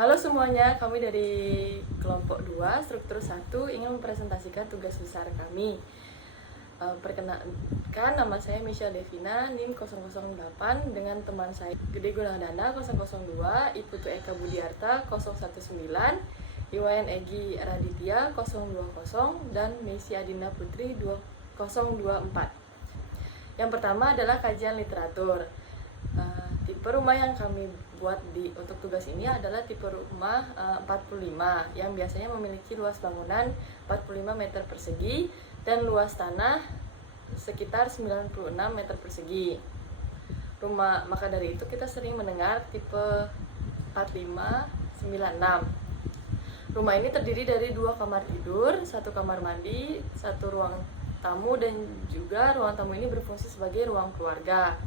Halo semuanya, kami dari kelompok 2, struktur 1 ingin mempresentasikan tugas besar kami. Perkenalkan, nama saya Michelle Devina, NIM 008 dengan teman saya Gede Gunadana 002, Iputu Eka Budiarta 019, Iwayan Egi Raditya 020, dan Messi Adinda Putri 024. Yang pertama adalah kajian literatur. Tipe rumah yang kami buat untuk tugas ini adalah tipe rumah 45 yang biasanya memiliki luas bangunan 45 meter persegi dan luas tanah sekitar 96 meter persegi. Maka dari itu kita sering mendengar tipe 4596. Rumah ini terdiri dari 2 kamar tidur, 1 kamar mandi, 1 ruang tamu, dan juga ruang tamu ini berfungsi sebagai ruang keluarga.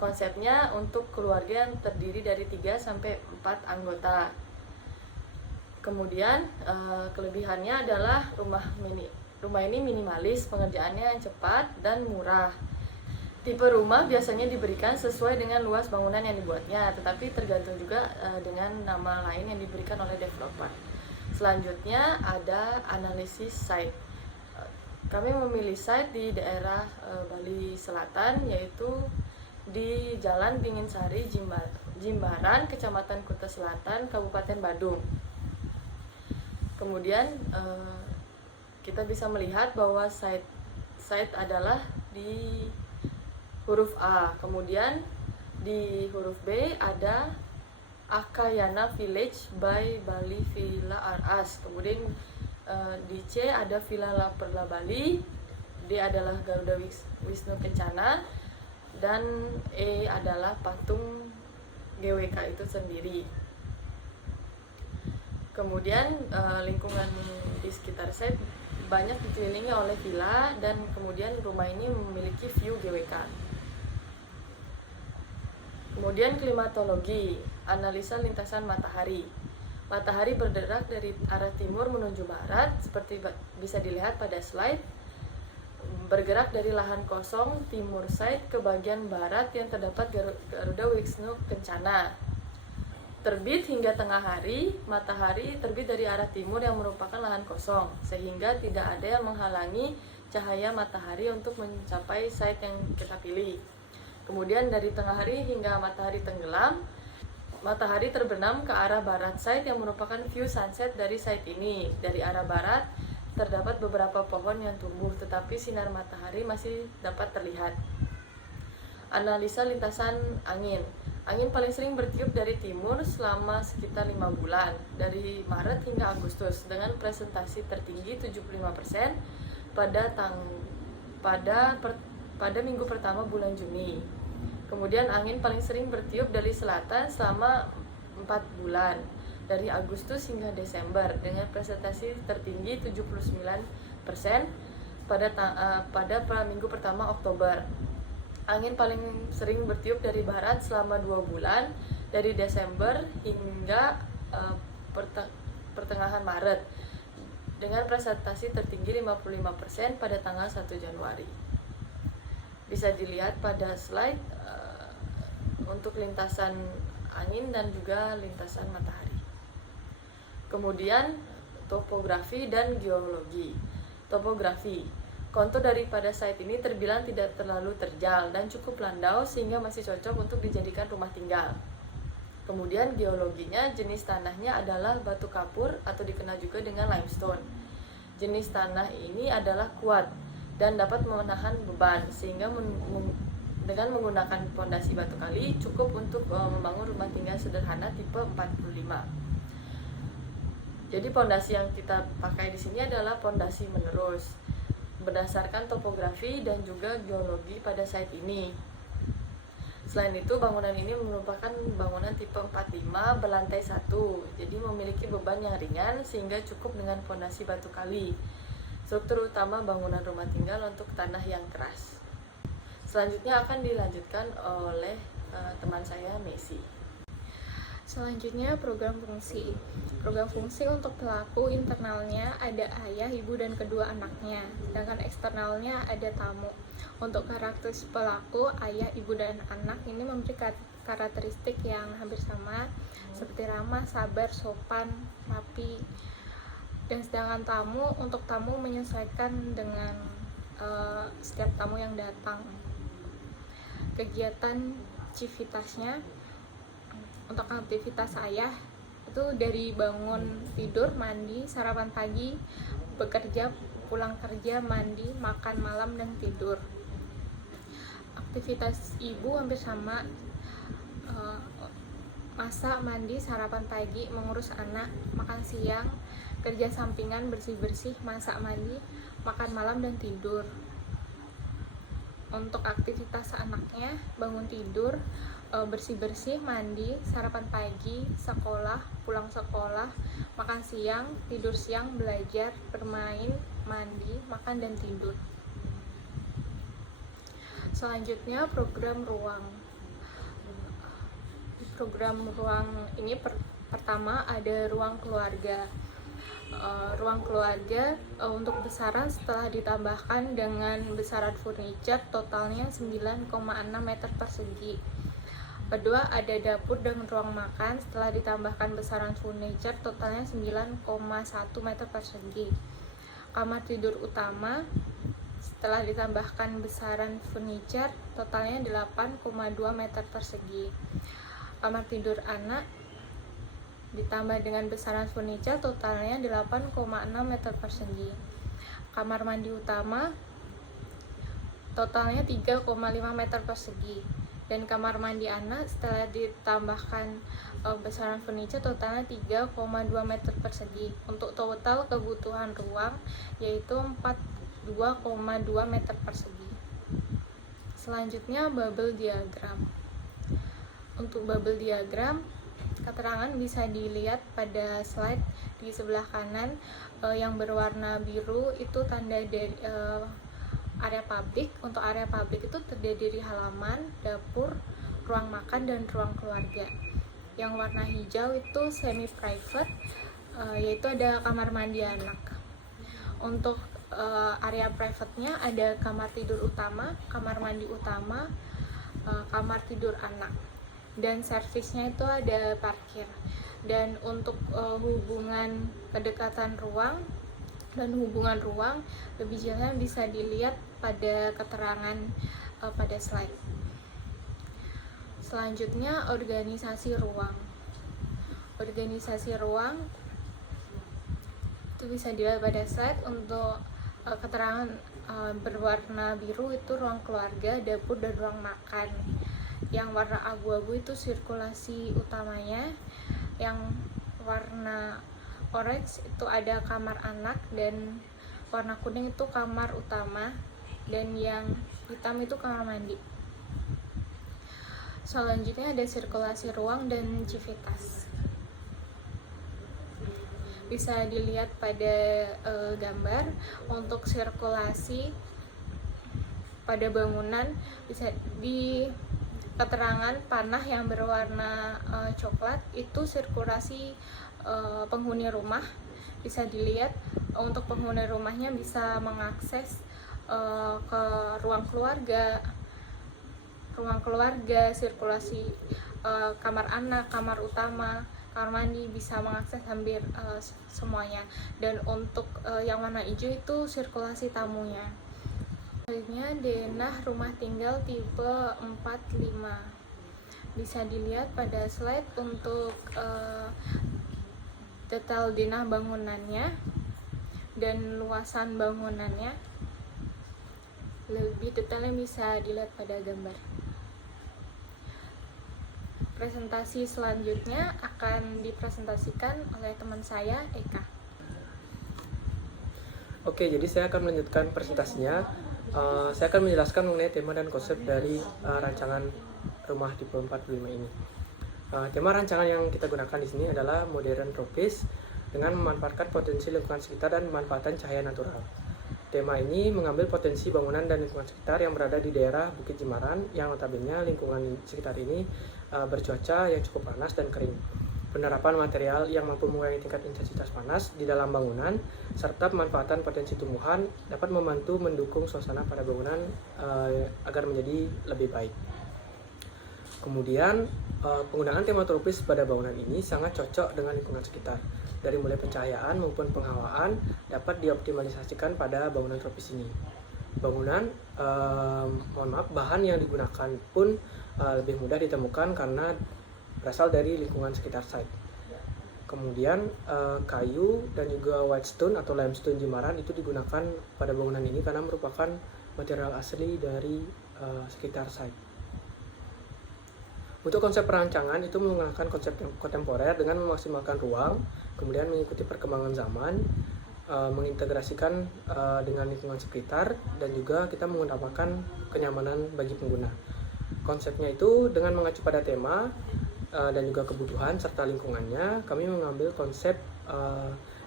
Konsepnya untuk keluarga yang terdiri dari 3-4 anggota. Kemudian kelebihannya adalah rumah ini minimalis, pengerjaannya yang cepat dan murah. Tipe rumah biasanya diberikan sesuai dengan luas bangunan yang dibuatnya, tetapi tergantung juga dengan nama lain yang diberikan oleh developer. Selanjutnya ada analisis site. Kami memilih site di daerah Bali Selatan, yaitu di Jalan Dinginsari, Jimbaran, Kecamatan Kuta Selatan, Kabupaten Badung. Kemudian kita bisa melihat bahwa site adalah di huruf A. Kemudian di huruf B ada Akayana Village by Bali Villa RS. Kemudian di C ada Villa La Perla Bali. D adalah Garuda Wisnu Kencana, dan E adalah patung GWK itu sendiri. Kemudian lingkungan di sekitar site banyak dikelilingi oleh villa, dan kemudian rumah ini memiliki view GWK. Kemudian klimatologi, analisa lintasan matahari. Matahari bergerak dari arah timur menuju barat, seperti bisa dilihat pada slide. Bergerak dari lahan kosong timur site ke bagian barat yang terdapat Garuda Wisnu Kencana. Terbit hingga tengah hari, matahari terbit dari arah timur yang merupakan lahan kosong, sehingga tidak ada yang menghalangi cahaya matahari untuk mencapai site yang kita pilih. Kemudian dari tengah hari hingga matahari tenggelam, matahari terbenam ke arah barat site yang merupakan view sunset dari site ini. Dari arah barat terdapat beberapa pohon yang tumbuh, tetapi sinar matahari masih dapat terlihat. Analisa lintasan angin. Angin paling sering bertiup dari timur selama sekitar 5 bulan, dari Maret hingga Agustus, dengan presentasi tertinggi 75% pada minggu pertama bulan Juni. Kemudian angin paling sering bertiup dari selatan selama 4 bulan, dari Agustus hingga Desember, dengan presentasi tertinggi 79% pada minggu pertama Oktober. Angin paling sering bertiup dari barat selama 2 bulan, dari Desember hingga pertengahan Maret, dengan presentasi tertinggi 55% pada tanggal 1 Januari. Bisa dilihat pada slide untuk lintasan angin dan juga lintasan matahari. Kemudian topografi dan geologi. Topografi. Kontur daripada site ini terbilang tidak terlalu terjal dan cukup landau, sehingga masih cocok untuk dijadikan rumah tinggal. Kemudian geologinya, jenis tanahnya adalah batu kapur atau dikenal juga dengan limestone. Jenis tanah ini adalah kuat dan dapat menahan beban, sehingga dengan menggunakan pondasi batu kali cukup untuk membangun rumah tinggal sederhana tipe 45. Jadi pondasi yang kita pakai di sini adalah pondasi menerus berdasarkan topografi dan juga geologi pada site ini. Selain itu, bangunan ini merupakan bangunan tipe 45 berlantai 1, jadi memiliki beban yang ringan sehingga cukup dengan pondasi batu kali. Struktur utama bangunan rumah tinggal untuk tanah yang keras. Selanjutnya akan dilanjutkan oleh teman saya, Messi. Selanjutnya program fungsi. Program fungsi untuk pelaku internalnya ada ayah, ibu, dan kedua anaknya. Sedangkan eksternalnya ada tamu. Untuk karakteristik pelaku, ayah, ibu, dan anak ini memberi karakteristik yang hampir sama seperti ramah, sabar, sopan, rapi. Dan sedangkan untuk tamu menyesuaikan dengan setiap tamu yang datang. Kegiatan civitasnya, untuk aktivitas ayah itu dari bangun tidur, mandi, sarapan pagi, bekerja, pulang kerja, mandi, makan malam, dan tidur. Aktivitas ibu hampir sama, masak, mandi, sarapan pagi, mengurus anak, makan siang, kerja sampingan, bersih-bersih, masak, mandi, makan malam, dan tidur. Untuk aktivitas anaknya, bangun tidur, bersih-bersih, mandi, sarapan pagi, sekolah, pulang sekolah, makan siang, tidur siang, belajar, bermain, mandi, makan, dan tidur. Selanjutnya program ruang. Program ruang ini pertama ada ruang keluarga. Ruang keluarga untuk besaran setelah ditambahkan dengan besaran furniture totalnya 9,6 meter persegi. Kedua ada dapur dan ruang makan setelah ditambahkan besaran furniture totalnya 9,1 meter persegi. Kamar tidur utama setelah ditambahkan besaran furniture totalnya 8,2 meter persegi. Kamar tidur anak ditambah dengan besaran furniture totalnya 8,6 meter persegi. Kamar mandi utama totalnya 3,5 meter persegi. Dan kamar mandi anak setelah ditambahkan besaran furniture totalnya 3,2 meter persegi. Untuk total kebutuhan ruang yaitu 42,2 meter persegi. Selanjutnya bubble diagram. Untuk bubble diagram, keterangan bisa dilihat pada slide di sebelah kanan. Yang berwarna biru itu tanda dari area publik. Untuk area publik itu terdiri dari halaman, dapur, ruang makan, dan ruang keluarga. Yang warna hijau itu semi private, yaitu ada kamar mandi anak. Untuk area private-nya ada kamar tidur utama, kamar mandi utama, kamar tidur anak, dan servisnya itu ada parkir. Dan untuk hubungan kedekatan ruang dan hubungan ruang lebih jelas bisa dilihat pada keterangan pada slide. Selanjutnya organisasi ruang. Organisasi ruang itu bisa dilihat pada slide. Untuk keterangan berwarna biru itu ruang keluarga, dapur, dan ruang makan. Yang warna abu-abu itu sirkulasi utamanya. Yang warna orange itu ada kamar anak, dan warna kuning itu kamar utama, dan yang hitam itu kamar mandi. Selanjutnya ada sirkulasi ruang dan civitas. Bisa dilihat pada gambar. Untuk sirkulasi pada bangunan bisa di keterangan panah yang berwarna coklat itu sirkulasi penghuni rumah. Bisa dilihat untuk penghuni rumahnya bisa mengakses ke ruang keluarga, sirkulasi kamar anak, kamar utama, kamar mandi, bisa mengakses hampir semuanya. Dan untuk yang warna hijau itu sirkulasi tamunya. Selanjutnya denah rumah tinggal tipe 45. Bisa dilihat pada slide untuk detail denah bangunannya dan luasan bangunannya. Lebih detailnya bisa dilihat pada gambar. Presentasi selanjutnya akan dipresentasikan oleh teman saya, Eka. Oke, jadi saya akan melanjutkan presentasinya. Saya akan menjelaskan mengenai tema dan konsep dari rancangan rumah tipe 45 ini. Tema rancangan yang kita gunakan di sini adalah modern tropis dengan memanfaatkan potensi lingkungan sekitar dan pemanfaatan cahaya natural. Tema ini mengambil potensi bangunan dan lingkungan sekitar yang berada di daerah Bukit Jimbaran, yang notabene lingkungan sekitar ini bercuaca yang cukup panas dan kering. Penerapan material yang mampu mengurangi tingkat intensitas panas di dalam bangunan, serta pemanfaatan potensi tumbuhan dapat membantu mendukung suasana pada bangunan agar menjadi lebih baik. Kemudian penggunaan tema tropis pada bangunan ini sangat cocok dengan lingkungan sekitar. Dari mulai pencahayaan maupun penghawaan dapat dioptimalisasikan pada bangunan tropis ini. Bahan yang digunakan pun lebih mudah ditemukan karena berasal dari lingkungan sekitar site. Kemudian kayu dan juga white stone atau limestone Jimbaran itu digunakan pada bangunan ini karena merupakan material asli dari sekitar site. Untuk konsep perancangan itu menggunakan konsep kontemporer dengan memaksimalkan ruang, kemudian mengikuti perkembangan zaman, mengintegrasikan dengan lingkungan sekitar, dan juga kita mengutamakan kenyamanan bagi pengguna. Konsepnya itu dengan mengacu pada tema dan juga kebutuhan serta lingkungannya, kami mengambil konsep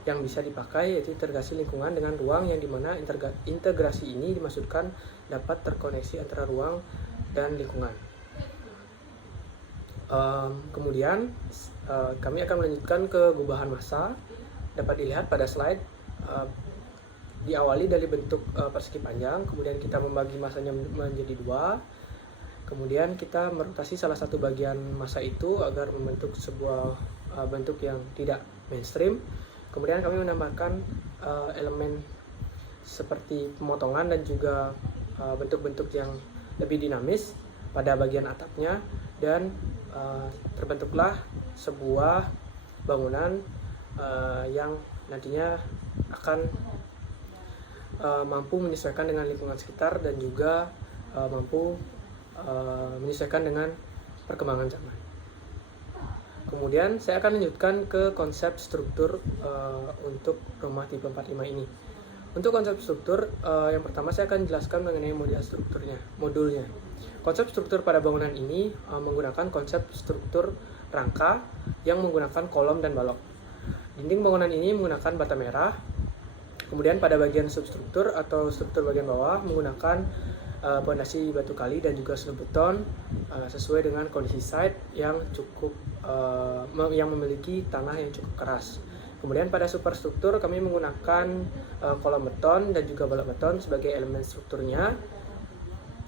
yang bisa dipakai, yaitu integrasi lingkungan dengan ruang, yang dimana integrasi ini dimaksudkan dapat terkoneksi antara ruang dan lingkungan. Kemudian kami akan melanjutkan ke gubahan massa. Dapat dilihat pada slide, diawali dari bentuk persegi panjang, kemudian kita membagi massanya menjadi dua, kemudian kita merotasi salah satu bagian massa itu agar membentuk sebuah bentuk yang tidak mainstream. Kemudian kami menambahkan elemen seperti pemotongan dan juga bentuk-bentuk yang lebih dinamis pada bagian atapnya, dan terbentuklah sebuah bangunan yang nantinya akan mampu menyesuaikan dengan lingkungan sekitar dan juga mampu menyesuaikan dengan perkembangan zaman. Kemudian saya akan lanjutkan ke konsep struktur untuk rumah tipe 45 ini. Untuk konsep struktur, yang pertama saya akan jelaskan mengenai modulnya. Konsep struktur pada bangunan ini menggunakan konsep struktur rangka yang menggunakan kolom dan balok. Dinding bangunan ini menggunakan bata merah. Kemudian pada bagian substruktur atau struktur bagian bawah menggunakan pondasi batu kali dan juga slab beton sesuai dengan kondisi site yang yang memiliki tanah yang cukup keras. Kemudian pada superstruktur kami menggunakan kolom beton dan juga balok beton sebagai elemen strukturnya.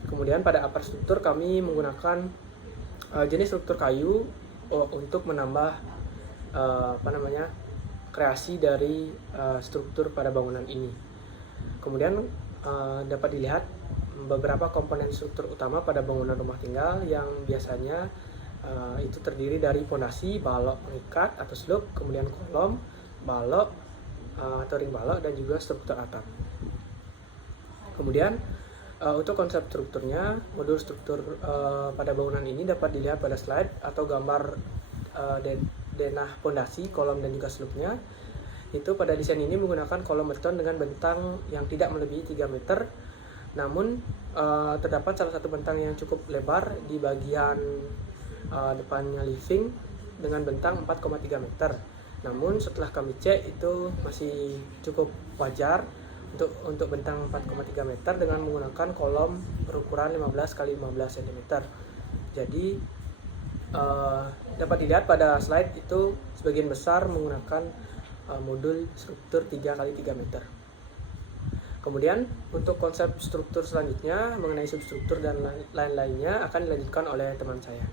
Kemudian pada upper struktur kami menggunakan jenis struktur kayu untuk menambah kreasi dari struktur pada bangunan ini. Kemudian dapat dilihat beberapa komponen struktur utama pada bangunan rumah tinggal yang biasanya itu terdiri dari pondasi, balok pengikat atau slab, kemudian kolom, balok atau ring balok, dan juga struktur atap. Kemudian untuk konsep strukturnya, modul struktur pada bangunan ini dapat dilihat pada slide atau gambar denah pondasi, kolom, dan juga slabnya. Itu pada desain ini menggunakan kolom beton dengan bentang yang tidak melebihi 3 meter. Namun terdapat salah satu bentang yang cukup lebar di bagian depannya living dengan bentang 4,3 meter. Namun setelah kami cek itu masih cukup wajar untuk bentang 4,3 meter dengan menggunakan kolom berukuran 15 x 15 cm. Jadi dapat dilihat pada slide itu sebagian besar menggunakan modul struktur 3 x 3 meter. Kemudian untuk konsep struktur selanjutnya mengenai substruktur dan lain-lainnya akan dilanjutkan oleh teman saya.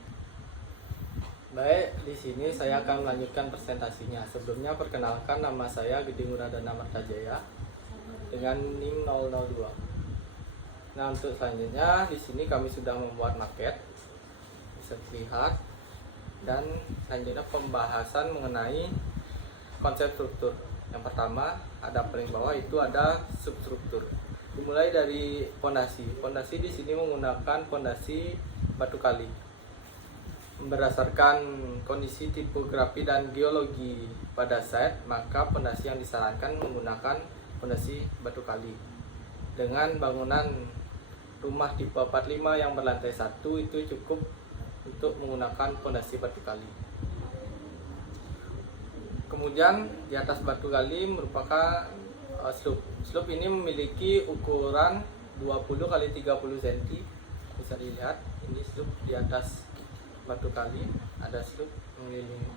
Baik, di sini saya akan melanjutkan presentasinya. Sebelumnya perkenalkan, nama saya Gede Muradana Martajaya dengan NIM 002. Nah, untuk selanjutnya di sini kami sudah membuat maket, bisa dilihat, dan selanjutnya pembahasan mengenai konsep struktur. Yang pertama ada paling bawah itu ada substruktur. Dimulai dari pondasi. Pondasi di sini menggunakan pondasi batu kali. Berdasarkan kondisi topografi dan geologi pada site, maka pondasi yang disarankan menggunakan pondasi batu kali. Dengan bangunan rumah tipe 45 yang berlantai 1 itu cukup untuk menggunakan pondasi batu kali. Kemudian di atas batu kali merupakan slope. Slope ini memiliki ukuran 20 x 30 cm. Bisa dilihat ini slope di atas batu kali, ada slope mengelilingi.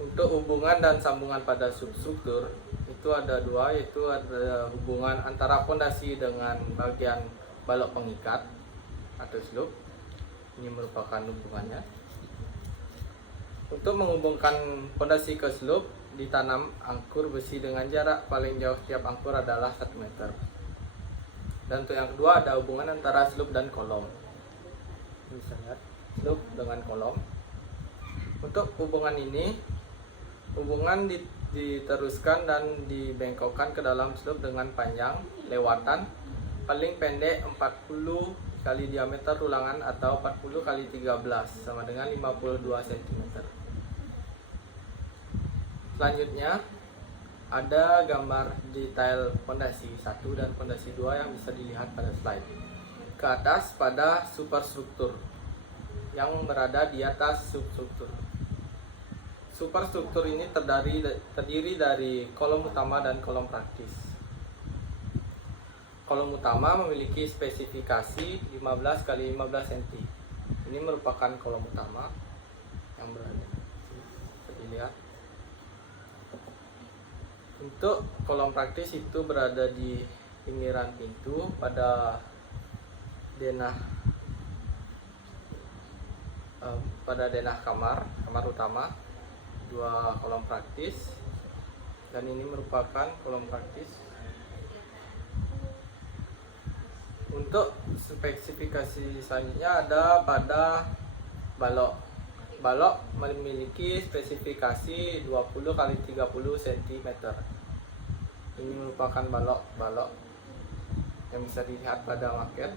Untuk hubungan dan sambungan pada substruktur itu ada dua, yaitu ada hubungan antara pondasi dengan bagian balok pengikat. atau slope. Ini merupakan hubungannya. Untuk menghubungkan pondasi ke slope, ditanam angkur besi dengan jarak paling jauh tiap angkur adalah 1 meter. Dan untuk yang kedua ada hubungan antara slope dan kolom. Bisa lihat slope dengan kolom. Untuk hubungan ini, hubungan diteruskan dan dibengkokkan ke dalam slope dengan panjang lewatan paling pendek 40 kali diameter ulangan atau 40 kali 13 sama dengan 52 cm. Selanjutnya ada gambar detail pondasi 1 dan pondasi 2 yang bisa dilihat pada slide. Ke atas pada superstruktur yang berada di atas substruktur. Superstruktur ini terdiri dari kolom utama dan kolom praktis. Kolom utama memiliki spesifikasi 15 kali 15 cm. Ini merupakan kolom utama yang berada. Bisa dilihat. Untuk kolom praktis itu berada di pinggiran pintu pada denah kamar utama, 2 kolom praktis, dan ini merupakan kolom praktis. Untuk spesifikasi selanjutnya ada pada balok. Balok memiliki spesifikasi 20 kali 30 cm. Ini merupakan balok yang bisa dilihat pada maket.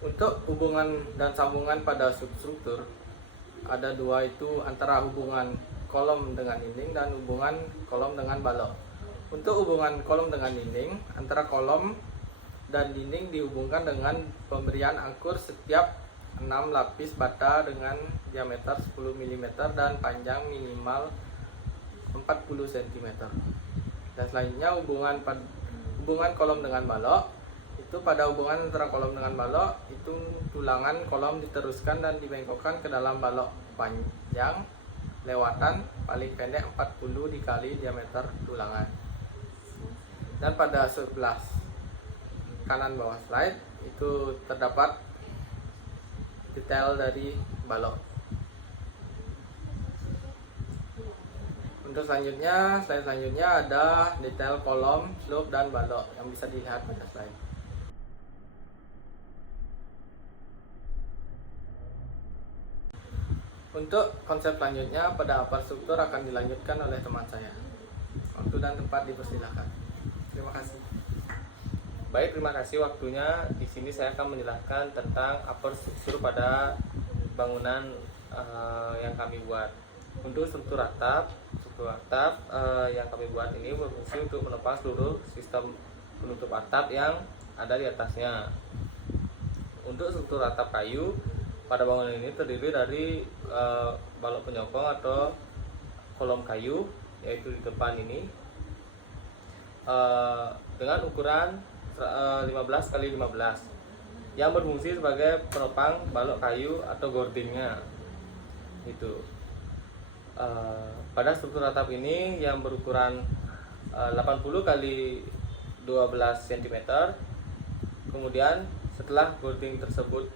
Untuk hubungan dan sambungan pada substruktur ada 2, itu antara hubungan kolom dengan dinding dan hubungan kolom dengan balok. Untuk hubungan kolom dengan dinding, antara kolom dan dinding dihubungkan dengan pemberian angkur setiap 6 lapis bata dengan diameter 10 mm dan panjang minimal 40 cm. Dan selanjutnya hubungan kolom dengan balok, itu pada hubungan antara kolom dengan balok itu tulangan kolom diteruskan dan dibengkokkan ke dalam balok panjang lewatan paling pendek 40 dikali diameter tulangan. Dan pada sebelah kanan bawah slide itu terdapat detail dari balok. Untuk slide selanjutnya ada detail kolom, slope, dan balok yang bisa dilihat pada slide. Untuk konsep selanjutnya pada superstruktur akan dilanjutkan oleh teman saya. Waktu dan tempat dipersilakan. Terima kasih. Baik, terima kasih waktunya. Di sini saya akan menjelaskan tentang upper struktur pada bangunan yang kami buat. Untuk struktur atap yang kami buat ini berfungsi untuk menopang seluruh sistem penutup atap yang ada di atasnya. Untuk struktur atap kayu pada bangunan ini terdiri dari balok penyokong atau kolom kayu, yaitu di depan ini dengan ukuran 15 kali 15 yang berfungsi sebagai penopang balok kayu atau gordingnya. Itu pada struktur atap ini yang berukuran 80 kali 12 cm. Kemudian setelah gording tersebut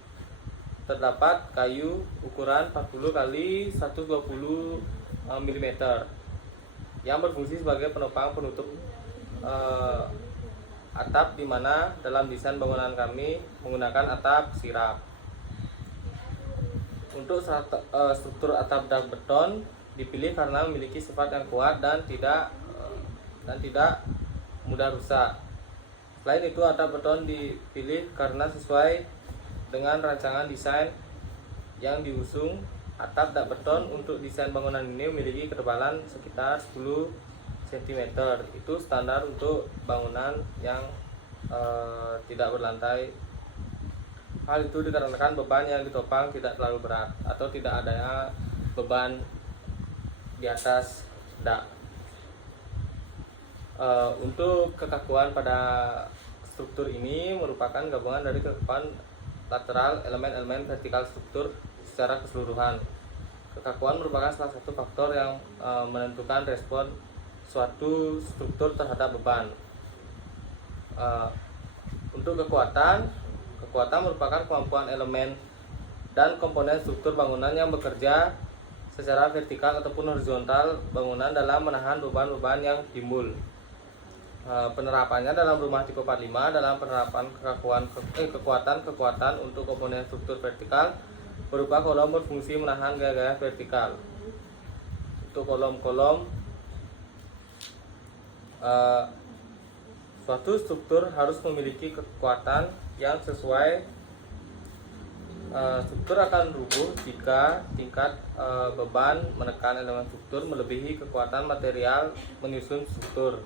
terdapat kayu ukuran 40 kali 120 mm yang berfungsi sebagai penopang penutup atap, di mana dalam desain bangunan kami menggunakan atap sirap. Untuk struktur atap dak beton dipilih karena memiliki sifat yang kuat dan tidak mudah rusak. Selain itu, atap beton dipilih karena sesuai dengan rancangan desain yang diusung. Atap dak beton untuk desain bangunan ini memiliki ketebalan sekitar 10 cm. Itu standar untuk bangunan yang tidak berlantai. Hal itu dikarenakan beban yang ditopang tidak terlalu berat atau tidak adanya beban di atas dak. Untuk kekakuan pada struktur ini merupakan gabungan dari kekakuan lateral elemen-elemen vertikal struktur secara keseluruhan. Kekakuan merupakan salah satu faktor yang menentukan respon suatu struktur terhadap beban. Untuk kekuatan merupakan kemampuan elemen dan komponen struktur bangunan yang bekerja secara vertikal ataupun horizontal bangunan dalam menahan beban-beban yang timbul. Penerapannya dalam rumah tipe 45 dalam penerapan kekuatan untuk komponen struktur vertikal berupa kolom berfungsi menahan gaya-gaya vertikal. Untuk kolom-kolom, suatu struktur harus memiliki kekuatan yang sesuai. Struktur akan rubuh jika tingkat beban menekan elemen struktur melebihi kekuatan material menyusun struktur.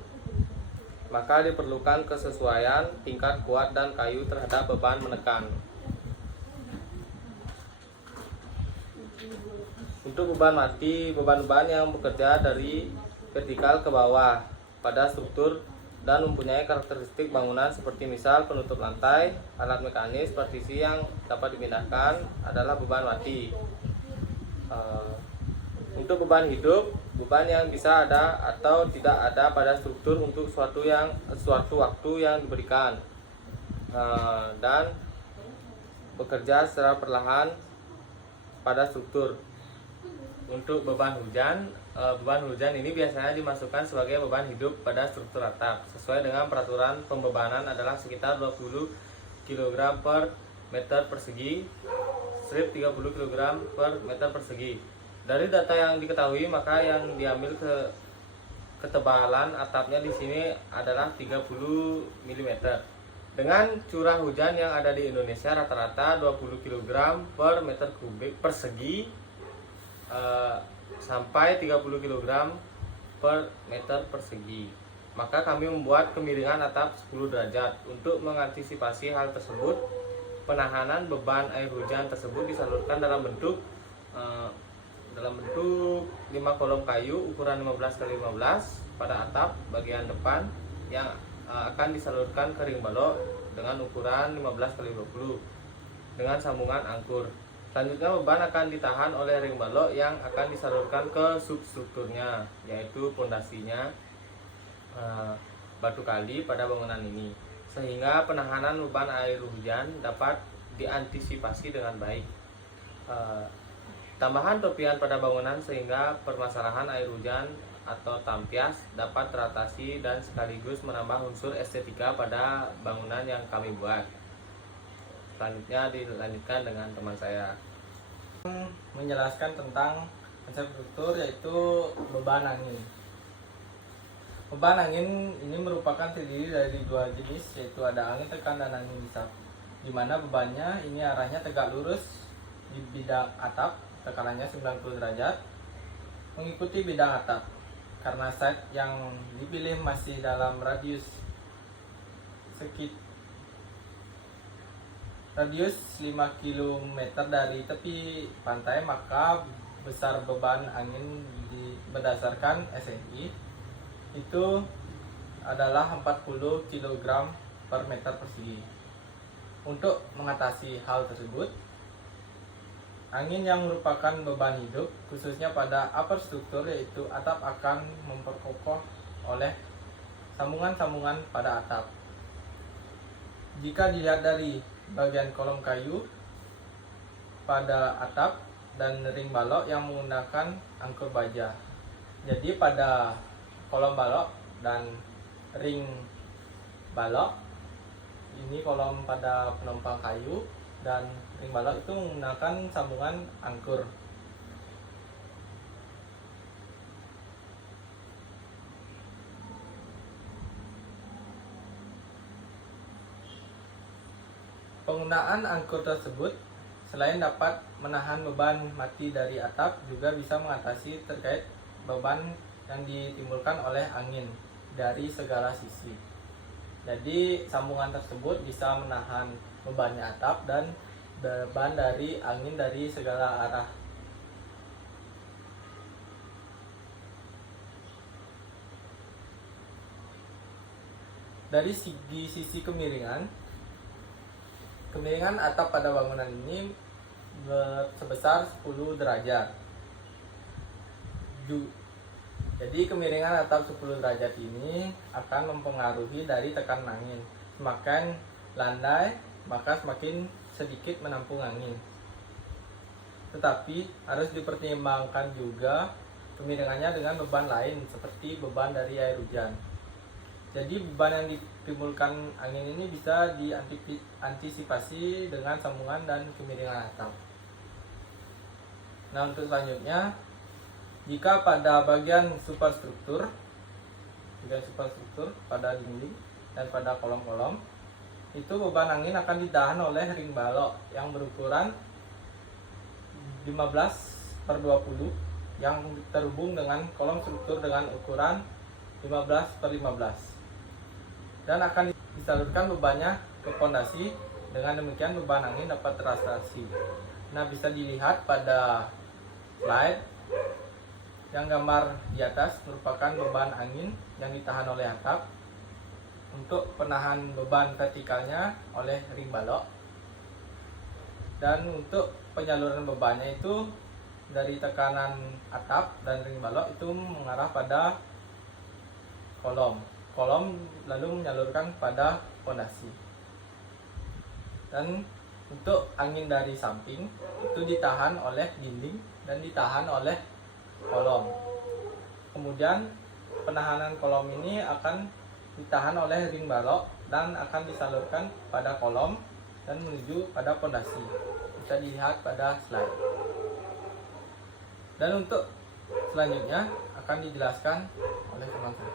Maka diperlukan kesesuaian tingkat kuat dan kayu terhadap beban menekan. Untuk beban mati, beban-beban yang bekerja dari vertikal ke bawah pada struktur dan mempunyai karakteristik bangunan seperti misal penutup lantai, alat mekanis, partisi yang dapat dipindahkan adalah beban mati. Untuk beban hidup, beban yang bisa ada atau tidak ada pada struktur untuk suatu waktu yang diberikan dan bekerja secara perlahan pada struktur. Untuk beban hujan ini biasanya dimasukkan sebagai beban hidup pada struktur atap sesuai dengan peraturan pembebanan adalah sekitar 20 kg per meter persegi, strip 30 kg per meter persegi. Dari data yang diketahui, maka yang diambil ketebalan atapnya di sini adalah 30 mm. Dengan curah hujan yang ada di Indonesia rata-rata 20 kg per meter kubik persegi sampai 30 kg per meter persegi. Maka kami membuat kemiringan atap 10 derajat. Untuk mengantisipasi hal tersebut, penahanan beban air hujan tersebut disalurkan dalam bentuk 5 kolom kayu ukuran 15 x 15 pada atap bagian depan yang akan disalurkan ke ring balok dengan ukuran 15 x 20 dengan sambungan angkur. Selanjutnya beban akan ditahan oleh ring balok yang akan disalurkan ke substrukturnya, yaitu pondasinya batu kali pada bangunan ini, sehingga penahanan beban air hujan dapat diantisipasi dengan baik. Tambahan topian pada bangunan sehingga permasalahan air hujan atau tampias dapat teratasi dan sekaligus menambah unsur estetika pada bangunan yang kami buat. Selanjutnya dilanjutkan dengan teman saya menjelaskan tentang konsep struktur yaitu beban angin. Beban angin ini merupakan terdiri dari dua jenis, yaitu ada angin tekan dan angin hisap, di mana bebannya ini arahnya tegak lurus di bidang atap, tekanannya 90 derajat mengikuti bidang atap. Karena site yang dipilih masih dalam radius 5 km dari tepi pantai, maka besar beban angin berdasarkan SNI itu adalah 40 kg per meter persegi. Untuk mengatasi hal tersebut, angin yang merupakan beban hidup khususnya pada upper struktur yaitu atap akan memperkokoh oleh sambungan-sambungan pada atap. Jika dilihat dari bagian kolom kayu pada atap dan ring balok yang menggunakan angkur baja. Jadi pada kolom balok dan ring balok ini kolom pada penumpang kayu dan ring balok itu menggunakan sambungan angkur. Penggunaan angkur tersebut selain dapat menahan beban mati dari atap, juga bisa mengatasi terkait beban yang ditimbulkan oleh angin dari segala sisi. Jadi sambungan tersebut bisa menahan bebannya atap dan beban dari angin dari segala arah. Dari sisi kemiringan atap pada bangunan ini sebesar 10 derajat. Jadi kemiringan atap 10 derajat ini akan mempengaruhi dari tekanan angin. Semakin landai, maka semakin sedikit menampung angin. Tetapi harus dipertimbangkan juga kemiringannya dengan beban lain seperti beban dari air hujan. Jadi beban yang ditimbulkan angin ini bisa diantisipasi dengan sambungan dan kemiringan atap. Nah, untuk selanjutnya, jika pada bagian superstruktur pada dinding dan pada kolom-kolom, itu beban angin akan ditahan oleh ring balok yang berukuran 15/20 yang terhubung dengan kolom struktur dengan ukuran 15/15, dan akan disalurkan bebannya ke pondasi. Dengan demikian beban angin dapat teratasi. Nah, bisa dilihat pada slide yang gambar di atas merupakan beban angin yang ditahan oleh atap. Untuk penahan beban vertikalnya oleh ring balok, dan untuk penyaluran bebannya itu dari tekanan atap dan ring balok itu mengarah pada kolom lalu menyalurkan pada pondasi. Dan untuk angin dari samping itu ditahan oleh dinding dan ditahan oleh kolom. Kemudian penahanan kolom ini akan ditahan oleh ring balok dan akan disalurkan pada kolom dan menuju pada pondasi. Bisa dilihat pada slide. Dan untuk selanjutnya akan dijelaskan oleh teman saya.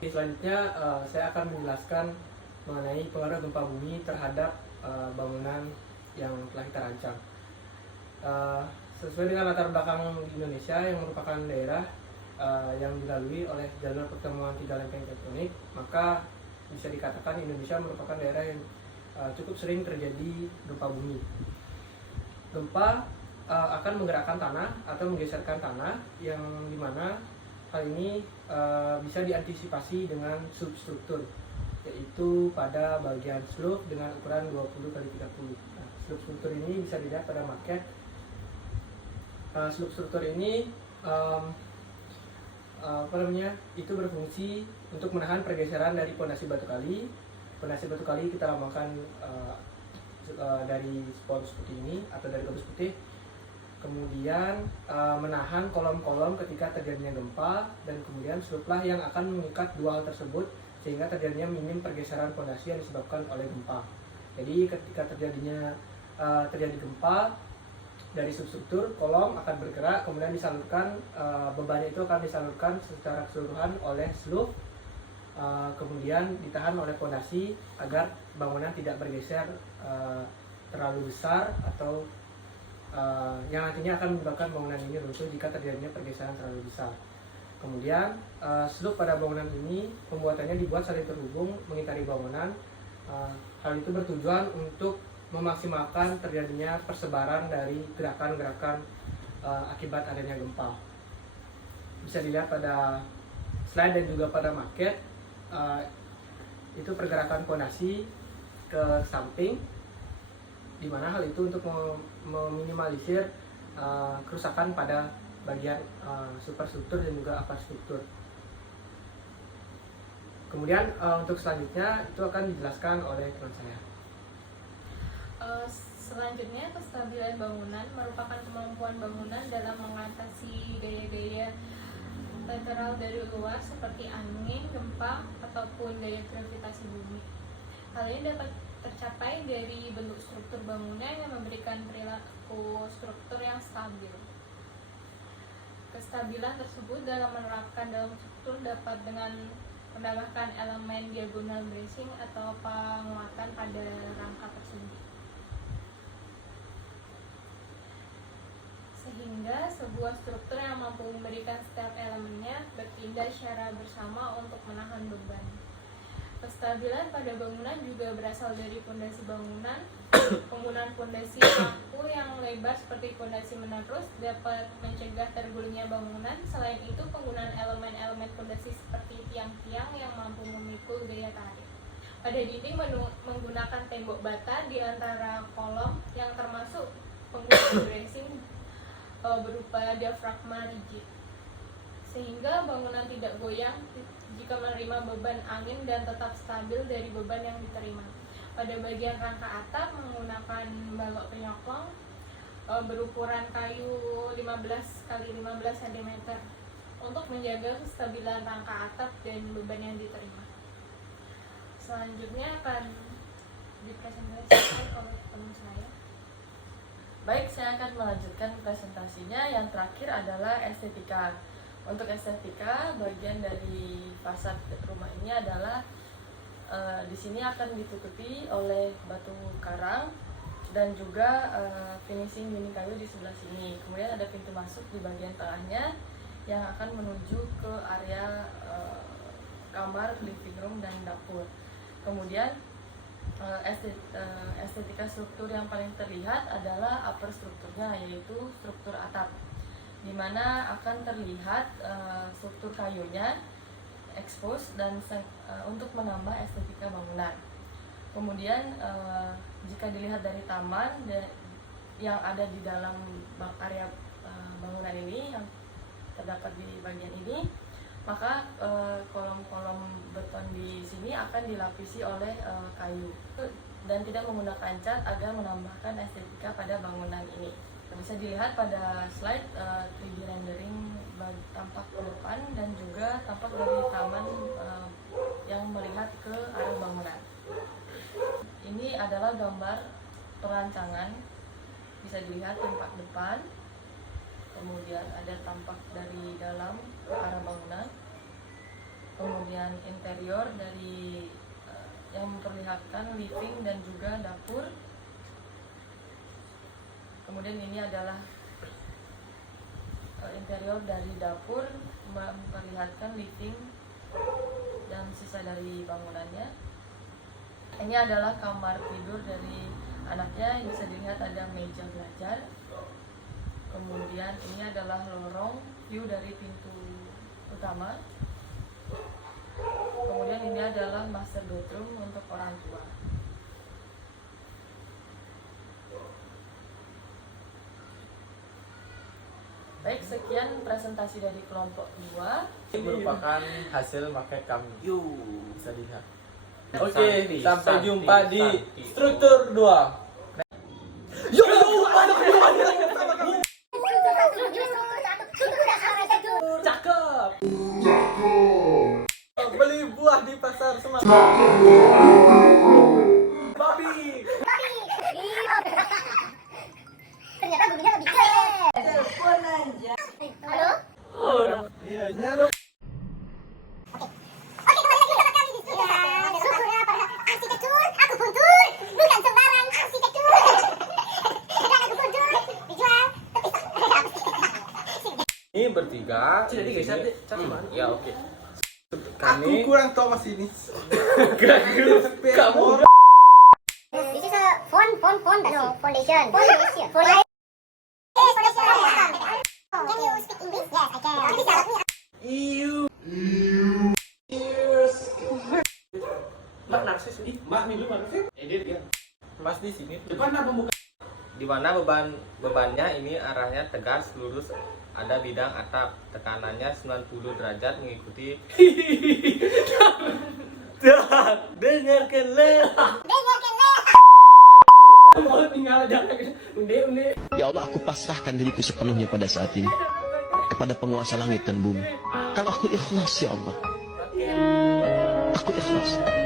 Selanjutnya saya akan menjelaskan mengenai pengaruh gempa bumi terhadap bangunan yang telah kita rancang. Sesuai dengan latar belakang di Indonesia yang merupakan daerah yang dilalui oleh jalur pertemuan 3 lempeng tektonik, maka bisa dikatakan Indonesia merupakan daerah yang cukup sering terjadi gempa bumi. Gempa akan menggerakkan tanah atau menggeserkan tanah, yang dimana hal ini bisa diantisipasi dengan substruktur, yaitu pada bagian slope dengan ukuran 20x30. Nah, substruktur ini bisa dilihat pada maket. Substruktur ini itu berfungsi untuk menahan pergeseran dari pondasi batu kali. Pondasi batu kali kita lambangkan dari spons putih ini atau dari gabus putih. Kemudian menahan kolom-kolom ketika terjadinya gempa, dan kemudian slope-lah yang akan mengikat dua hal tersebut sehingga terjadinya minim pergeseran pondasi yang disebabkan oleh gempa. Jadi ketika terjadi gempa, dari substruktur kolom akan bergerak, kemudian disalurkan, bebannya itu akan disalurkan secara keseluruhan oleh slope, kemudian ditahan oleh pondasi agar bangunan tidak bergeser terlalu besar atau yang nantinya akan menyebabkan bangunan ini runtuh jika terjadinya pergeseran terlalu besar. Kemudian slope pada bangunan ini pembuatannya dibuat saling terhubung mengitari bangunan. Hal itu bertujuan untuk memaksimalkan terjadinya persebaran dari gerakan-gerakan akibat adanya gempa. Bisa dilihat pada slide dan juga pada maket, itu pergerakan pondasi ke samping, di mana hal itu untuk meminimalisir kerusakan pada bagian superstruktur dan juga apastruktur. Kemudian untuk selanjutnya itu akan dijelaskan oleh teman saya. Selanjutnya, kestabilan bangunan merupakan kemampuan bangunan dalam mengatasi gaya-gaya lateral dari luar seperti angin, gempa, ataupun gaya gravitasi bumi. Hal ini dapat tercapai dari bentuk struktur bangunan yang memberikan perilaku struktur yang stabil. Kestabilan tersebut dalam menerapkan dalam struktur dapat dengan menambahkan elemen diagonal bracing atau penguatan pada rangka tersebut, sehingga sebuah struktur yang mampu memberikan setiap elemennya berpindah secara bersama untuk menahan beban. Kestabilan pada bangunan juga berasal dari pondasi bangunan. Penggunaan pondasi paku yang lebar seperti pondasi menerus dapat mencegah tergulingnya bangunan. Selain itu, penggunaan elemen-elemen pondasi seperti tiang-tiang yang mampu memikul daya tarik. Pada dinding menggunakan tembok bata di antara kolom yang termasuk penggunaan bracing berupa diafragma rigid. sehingga bangunan tidak goyang jika menerima beban angin dan tetap stabil dari beban yang diterima. Pada bagian rangka atap menggunakan balok penyokong berukuran kayu 15 x 15 cm untuk menjaga kestabilan rangka atap dan beban yang diterima. Selanjutnya akan dipresentasikan oleh teman saya. Baik, saya akan melanjutkan presentasinya. Yang terakhir adalah estetika. Untuk estetika, bagian dari fasad rumah ini adalah di sini akan ditutupi oleh batu karang dan juga finishing dinding kayu di sebelah sini. Kemudian ada pintu masuk di bagian tengahnya yang akan menuju ke area kamar, living room, dan dapur. Kemudian estetika struktur yang paling terlihat adalah upper strukturnya, yaitu struktur atap, di mana akan terlihat struktur kayunya expose dan untuk menambah estetika bangunan. Kemudian jika dilihat dari taman yang ada di dalam area bangunan ini yang terdapat di bagian ini, maka kolom-kolom beton di sini akan dilapisi oleh kayu dan tidak menggunakan cat agar menambahkan estetika pada bangunan ini. Bisa dilihat pada slide 3D rendering tampak ke depan dan juga tampak dari taman yang melihat ke arah bangunan. Ini adalah gambar perancangan, bisa dilihat tampak depan, kemudian ada tampak dari dalam ke arah bangunan, kemudian interior dari yang memperlihatkan living dan juga dapur. Kemudian ini adalah interior dari dapur, memperlihatkan living dan sisa dari bangunannya. Ini adalah kamar tidur dari anaknya, bisa dilihat ada meja belajar. Kemudian ini adalah lorong view dari pintu utama. Kemudian ini adalah master bedroom untuk orang tua. Baik, sekian presentasi dari kelompok 2. Ini merupakan hasil maket kami. Bisa dilihat. Oke, Santi, sampai Santi, jumpa di Santi. struktur 2. Cakep. Beli buah di pasar Semarang. Babi. Ternyata gurunya lebih keren. Halo? Iya, nyalo. Oke, kembali lagi bersama kami di sini. Syukurlah pada arsitektur, aku puntur. Bukan sembarang arsitektur. Dan aku puntur, dijual, Ini bertiga. Jadi guys, Ya oke. Aku kurang tahu mas ini. Kamu This is a foundation. Foundation. Foundation. Can you speak English? Yes, I can. Mbak narsis ini. edit ya. Mas di sini. Di mana bebannya ini arahnya tegas lurus, ada bidang atap, tekanannya 90 derajat mengikuti. Dengarkanlah. Mau tinggal jangan unde. Ya Allah, aku pasrahkan diriku sepenuhnya pada saat ini kepada penguasa langit dan bumi. Kalau aku ikhlas, ya Allah, aku ikhlas.